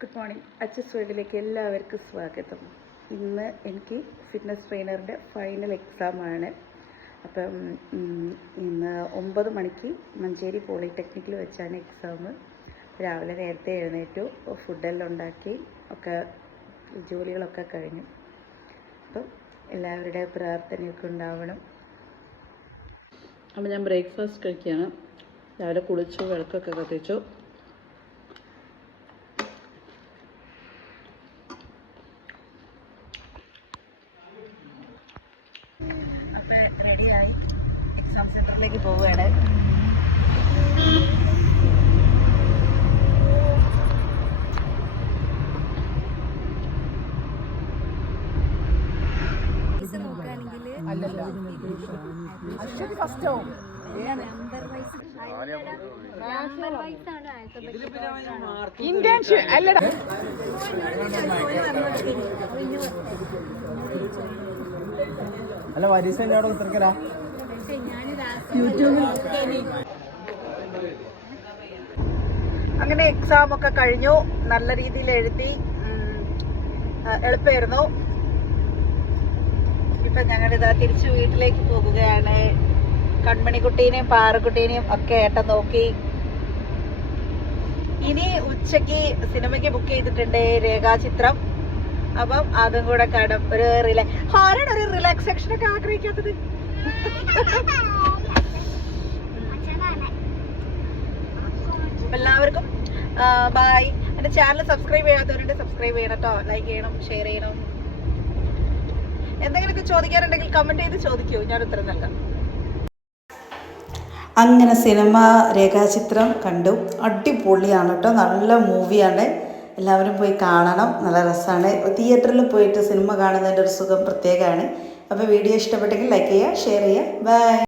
Good morning. അച്ചസ് വേൾഡിലേക്ക് എല്ലാവർക്കും സ്വാഗതം. ഇന്ന് എനിക്ക് ഫിറ്റ്നസ് ട്രെയിനറുടെ ഫൈനൽ എക്സാമാണ്. അപ്പം ഇന്ന് 9 മണിക്ക് മഞ്ചേരി പോളിടെക്നിക്കിൽ വെച്ചാണ് എക്സാം. രാവിലെ നേരത്തെ എഴുന്നേറ്റു, ഫുഡെല്ലാം ഉണ്ടാക്കി ഒക്കെ ജോലികളൊക്കെ കഴിഞ്ഞു. അപ്പം എല്ലാവരുടെ പ്രാർത്ഥനയൊക്കെ ഉണ്ടാവണം. അപ്പം ഞാൻ ബ്രേക്ക്ഫാസ്റ്റ് കഴിക്കുകയാണ്. രാവിലെ കുളിച്ചു, വിളക്കൊക്കെ കത്തിച്ചു. അപ്പോൾ റെഡിയായി എക്സാം സെൻറ്ററിലേക്ക് പോവുകയാണ്. ഇന്റേൺഷിപ്പ് അല്ലടാ, അല്ല വരീസോടെ ഉത്തരക്കരാ യൂട്യൂബിൽ. അങ്ങനെ എക്സാം ഒക്കെ കഴിഞ്ഞു, നല്ല രീതിയിൽ എഴുതി, എളുപ്പമായിരുന്നു. ഇപ്പൊ ഞങ്ങളിതാ തിരിച്ചു വീട്ടിലേക്ക് പോകുകയാണ്. കൺമണിക്കുട്ടീനെയും പാറക്കുട്ടീനെയും ഒക്കെ ഏട്ടൻ നോക്കി. ഇനി ഉച്ചക്ക് സിനിമയ്ക്ക് ബുക്ക് ചെയ്തിട്ടുണ്ട്, രേഖാചിത്രം. അപ്പം അതും കൂടെ കാണും. ആരാണ് ഒരു റിലാക്സേഷൻ ഒക്കെ ആഗ്രഹിക്കാത്തത്? എല്ലാവർക്കും ബൈ. എന്റെ ചാനൽ സബ്സ്ക്രൈബ് ചെയ്യാത്തവരുണ്ട്, സബ്സ്ക്രൈബ് ചെയ്യണം കേട്ടോ. ലൈക്ക് ചെയ്യണം, ഷെയർ ചെയ്യണം. എന്തെങ്കിലുമൊക്കെ ചോദിക്കാറുണ്ടെങ്കിൽ കമന്റ് ചെയ്ത് ചോദിക്കൂ, ഞാൻ ഉത്തരം നൽകാം. അങ്ങനെ സിനിമ രേഖാചിത്രം കണ്ടു. അടിപൊളിയാണ് കേട്ടോ, നല്ല മൂവിയാണ്. എല്ലാവരും പോയി കാണണം, നല്ല രസമാണ്. തിയേറ്ററിൽ പോയിട്ട് സിനിമ കാണുന്നതിൻ്റെ ഒരു സുഖം പ്രത്യേകമാണ്. അപ്പോൾ വീഡിയോ ഇഷ്ടപ്പെട്ടെങ്കിൽ ലൈക്ക് ചെയ്യുക, ഷെയർ ചെയ്യുക. ബൈ.